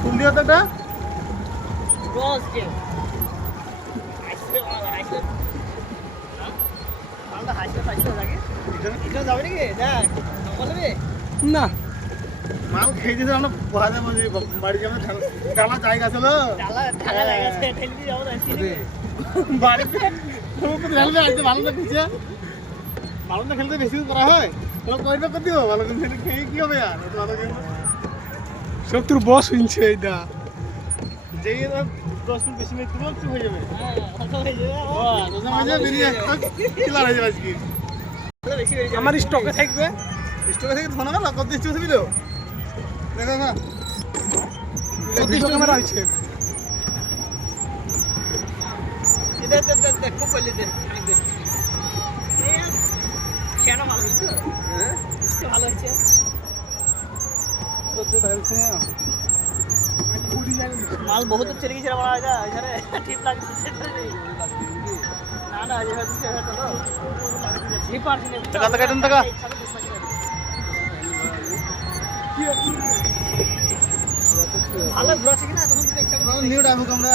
ফুল দিয়ে তো এটা না মাল খেয়ে দিয়েছে আমরা বাড়ি যাবো ডালা জায়গা ছিল বাড়িতে ভালো না খেয়েছে ভালো না খেলতে বেশি করা হয় কয়টা করে দিও ভালো করে খেয়ে কি হবে আর ভালো সব তোর বস শুনছে এইটা যে 10 মিনিট বেশি মিনিট তোমার চুপ হয়ে যাবে আমার স্টকে থাকবে স্টকে থেকে ফোন না কত দিচ্ছি বুঝবি তো দেখো না কত ক্যামেরা আছে দেখ খুব বলি দে কেন ভালো হচ্ছে হ্যাঁ ভালো হচ্ছে তো দাইছে না মাল বহুত চলে গেছে বড় এটা এখানে ঠিক লাগছে না না যে হচ্ছে সেটা তো এই পার্টি টাকা কাটুন টাকা কি ভালো ঘোরা আছে কিনা তখন দেখতে নিউ ডাবো আমরা